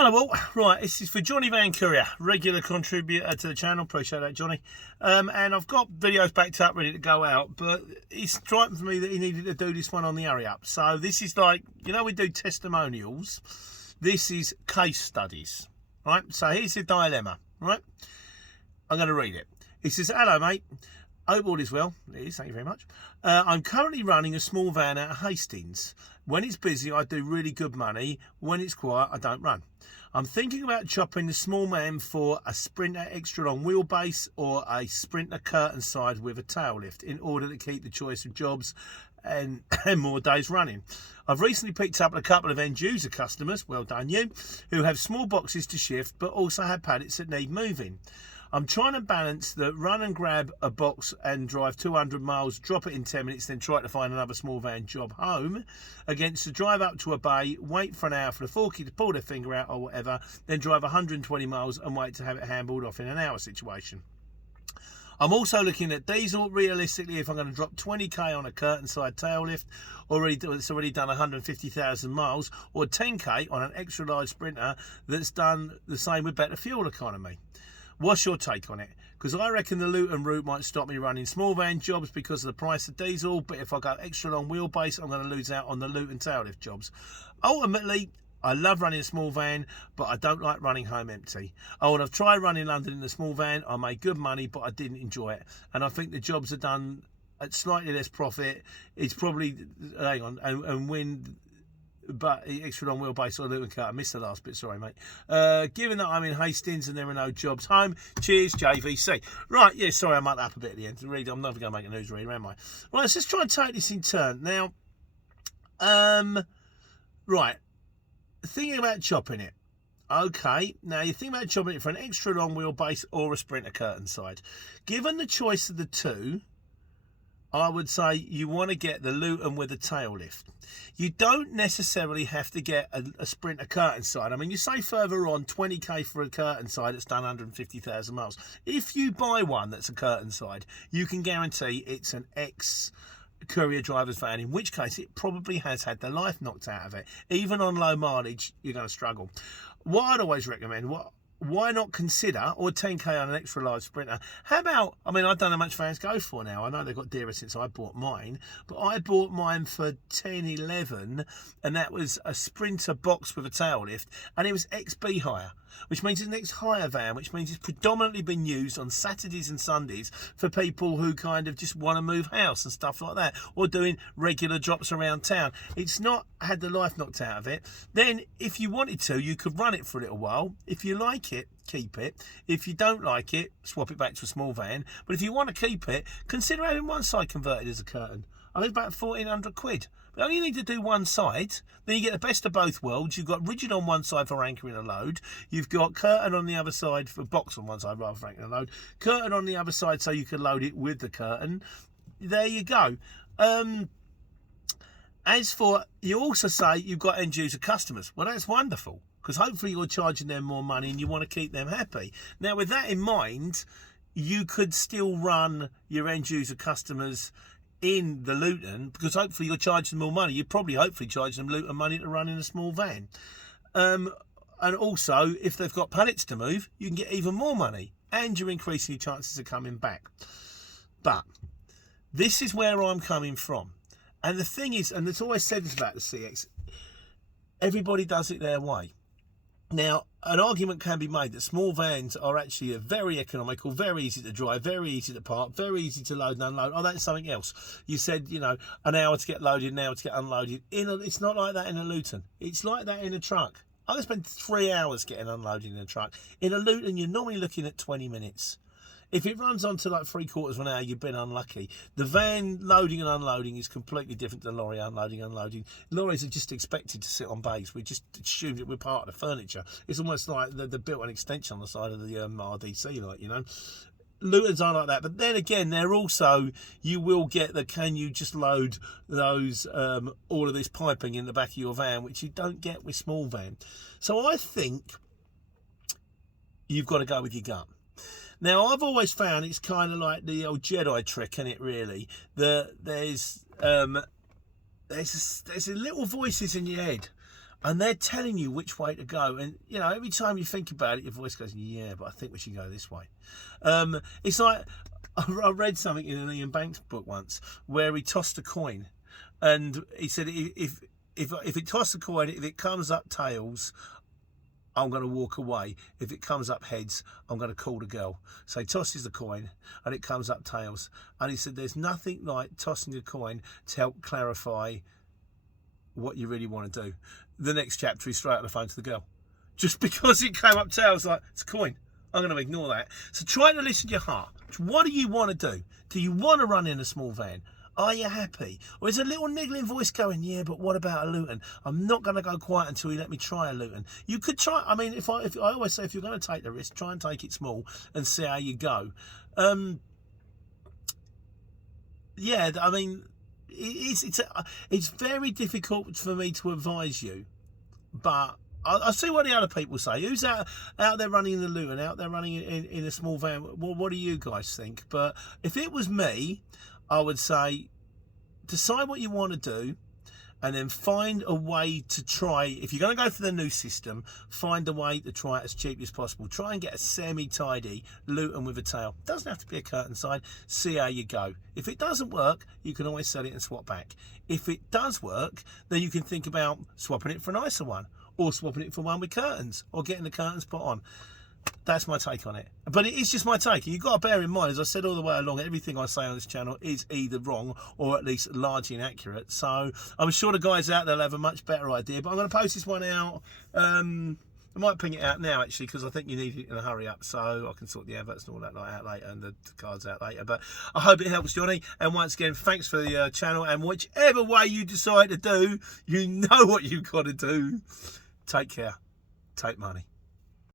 Hello all. Right, this is for Johnny Van Courier, regular contributor to the channel. Appreciate that, Johnny. And I've got videos backed up, ready to go out, but it's striking for me that he needed to do this one on the hurry up. So this is like, you know, we do testimonials. This is case studies, right? So here's the dilemma, right? I'm going to read it. He says, hello, mate. Hope all is well. It is, thank you very much. I'm currently running a small van out of Hastings. When it's busy, I do really good money. When it's quiet, I don't run. I'm thinking about chopping the small van for a Sprinter extra long wheelbase or a Sprinter curtain side with a tail lift in order to keep the choice of jobs and more days running. I've recently picked up a couple of end user customers, well done you, who have small boxes to shift but also have pallets that need moving. I'm trying to balance the run and grab a box and drive 200 miles, drop it in 10 minutes, then try to find another small van job home, against the drive up to a bay, wait for an hour for the forky to pull their finger out or whatever, then drive 120 miles and wait to have it handballed off in an hour situation. I'm also looking at diesel. Realistically, if I'm going to drop 20k on a curtain side tail lift, it's already done 150,000 miles, or 10k on an extra large Sprinter that's done the same with better fuel economy. What's your take on it? Because I reckon the Luton route might stop me running small van jobs because of the price of diesel, but if I go extra long wheelbase, I'm going to lose out on the Luton tail lift jobs. Ultimately, I love running a small van, but I don't like running home empty. Oh, and I've tried running London in a small van. I made good money, but I didn't enjoy it. And I think the jobs are done at slightly less profit. It's probably, hang on, and when... but extra long wheelbase or Luton cut. I missed the last bit, sorry mate. Given that I'm in Hastings and there are no jobs home, cheers JVC. Right, yeah, sorry I mucked up a bit at the end. I'm never going to make a newsreader, am I? Right, let's just try and take this in turn. Now, right, thinking about chopping it. Okay, now you think about chopping it for an extra long wheelbase or a Sprinter curtain side. Given the choice of the two, I would say you want to get the Luton with a tail lift. You don't necessarily have to get a Sprinter curtain side. I mean, you say further on 20k for a curtain side that's done 150,000 miles. If you buy one that's a curtain side, you can guarantee it's an ex-courier driver's van, in which case it probably has had the life knocked out of it. Even on low mileage, you're going to struggle. What I'd always recommend, why not consider, or 10k on an extra large Sprinter? How about, I mean, I don't know how much vans go for now. I know they've got dearer since I bought mine, but I bought mine for 10, 11, and that was a Sprinter box with a tail lift, and it was ex-B hire, which means it's an ex-hire van, which means it's predominantly been used on Saturdays and Sundays for people who kind of just want to move house and stuff like that, or doing regular drops around town. It's not had the life knocked out of it. Then, if you wanted to, you could run it for a little while. If you like it, keep it. If you don't like it, swap it back to a small van. But if you want to keep it, consider having one side converted as a curtain. I think about 1,400 quid. But only need to do one side. Then you get the best of both worlds. You've got rigid on one side for anchoring a load. You've got curtain on the other side, for box on one side rather for anchoring a load. Curtain on the other side so you can load it with the curtain. There you go. As for, you also say you've got end user customers. Well, that's wonderful, because hopefully you're charging them more money and you want to keep them happy. Now, with that in mind, you could still run your end user customers in the Luton, because hopefully you're charging them more money. You're probably hopefully charging them Luton money to run in a small van. And also, if they've got pallets to move, you can get even more money, and you're increasing your chances of coming back. But this is where I'm coming from. And the thing is, and it's always said this about the CX, everybody does it their way. Now, an argument can be made that small vans are actually very economical, very easy to drive, very easy to park, very easy to load and unload. Oh, that's something else. You said, you know, an hour to get loaded, an hour to get unloaded. It's not like that in a Luton. It's like that in a truck. I can spend 3 hours getting unloaded in a truck. In a Luton, you're normally looking at 20 minutes. If it runs on to like 3/4 of an hour, you've been unlucky. The van loading and unloading is completely different to the lorry unloading. Lorries are just expected to sit on bays. We just assume that we're part of the furniture. It's almost like they're built an extension on the side of the RDC, like, you know. Lutons aren't like that, but then again, they're also, you will get the, can you just load those all of this piping in the back of your van, which you don't get with small van. So I think you've got to go with your gut. Now, I've always found it's kind of like the old Jedi trick, isn't it, really? There's little voices in your head and they're telling you which way to go. And you know, every time you think about it, your voice goes, "Yeah, but I think we should go this way." It's like I read something in an Ian Banks book once where he tossed a coin, and he said if it tosses a coin, if it comes up tails, I'm going to walk away. If it comes up heads, I'm going to call the girl. So he tosses the coin and it comes up tails. And he said there's nothing like tossing a coin to help clarify what you really want to do. The next chapter is straight on the phone to the girl. Just because it came up tails, like, it's a coin. I'm going to ignore that. So try to listen to your heart. What do you want to do? Do you want to run in a small van? Are you happy? Or is a little niggling voice going, yeah, but what about a Luton? I'm not going to go quiet until you let me try a Luton. You could try. I mean, if I always say, if you're going to take the risk, try and take it small and see how you go. Yeah, I mean, it's very difficult for me to advise you, but I'll see what the other people say. Who's out there running the Luton, out there running in a small van? Well, what do you guys think? But if it was me, I would say decide what you want to do and then find a way to try. If you're going to go for the new system, find a way to try it as cheap as possible. Try and get a semi-tidy Luton with a tail. Doesn't have to be a curtain side. See how you go. If it doesn't work, you can always sell it and swap back. If it does work, then you can think about swapping it for a nicer one, or swapping it for one with curtains, or getting the curtains put on. That's my take on it. But it is just my take. And you've got to bear in mind, as I said all the way along, everything I say on this channel is either wrong or at least largely inaccurate. So I'm sure the guys out there will have a much better idea. But I'm going to post this one out. I might ping it out now, actually, because I think you need it in a hurry up. So I can sort the adverts and all that out later and the cards out later. But I hope it helps, Johnny. And once again, thanks for the channel. And whichever way you decide to do, you know what you've got to do. Take care. Take money.